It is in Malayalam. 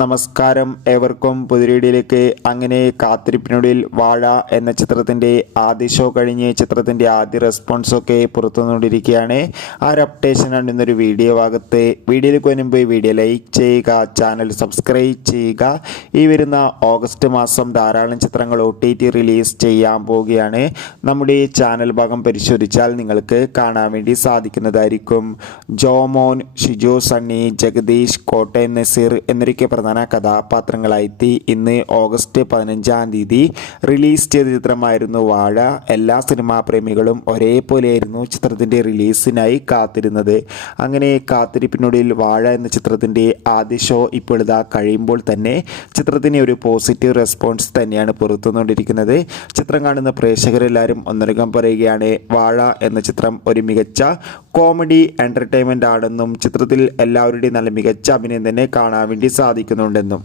നമസ്കാരം, ഏവർക്കും പുതിയ അങ്ങനെ കാത്തിരിപ്പിനൊടുവിൽ വാഴ എന്ന ചിത്രത്തിൻ്റെ ആദ്യ ഷോ കഴിഞ്ഞ് ചിത്രത്തിൻ്റെ ആദ്യ റെസ്പോൺസൊക്കെ പുറത്തുനിന്നുകൊണ്ടിരിക്കുകയാണ്. ആ ഒരു അപ്ഡേഷനാണ് ഇന്നൊരു വീഡിയോ ഭാഗത്ത്. വീഡിയോയിലേക്ക് വരുമ്പോൾ ഈ വീഡിയോ ലൈക്ക് ചെയ്യുക, ചാനൽ സബ്സ്ക്രൈബ് ചെയ്യുക. ഈ വരുന്ന ഓഗസ്റ്റ് മാസം ധാരാളം ചിത്രങ്ങൾ OTT റിലീസ് ചെയ്യാൻ പോവുകയാണ്. നമ്മുടെ ഈ ചാനൽ ഭാഗം പരിശോധിച്ചാൽ നിങ്ങൾക്ക് കാണാൻ വേണ്ടി സാധിക്കുന്നതായിരിക്കും. ജോമോൻ, ഷിജു സണ്ണി, ജഗദീഷ്, കോട്ടയം നസീർ എന്നൊരു പ്രധാന കഥാപാത്രങ്ങളായി ഇന്ന് ഓഗസ്റ്റ് 15-ാം തീയതി റിലീസ് ചെയ്ത ചിത്രമായിരുന്നു വാഴ. എല്ലാ സിനിമാ പ്രേമികളും ഒരേപോലെയായിരുന്നു ചിത്രത്തിൻ്റെ റിലീസിനായി കാത്തിരുന്നത്. അങ്ങനെ കാത്തിരിപ്പിനൊടുവിൽ വാഴ എന്ന ചിത്രത്തിൻ്റെ ആദ്യ ഷോ ഇപ്പോൾ ഇതാ കഴിയുമ്പോൾ തന്നെ ചിത്രത്തിന് ഒരു പോസിറ്റീവ് റെസ്പോൺസ് തന്നെയാണ് പുറത്തുനിന്നുകൊണ്ടിരിക്കുന്നത്. ചിത്രം കാണുന്ന പ്രേക്ഷകരെല്ലാവരും ഒന്നടങ്കം പറയുകയാണ്, വാഴ എന്ന ചിത്രം ഒരു മികച്ച കോമഡി എൻ്റർടൈൻമെൻ്റ് ആണെന്നും ചിത്രത്തിൽ എല്ലാവരുടെയും നല്ല മികച്ച അഭിനയം തന്നെ കാണാൻ വേണ്ടി സാധിക്കുന്നുണ്ടെന്നും.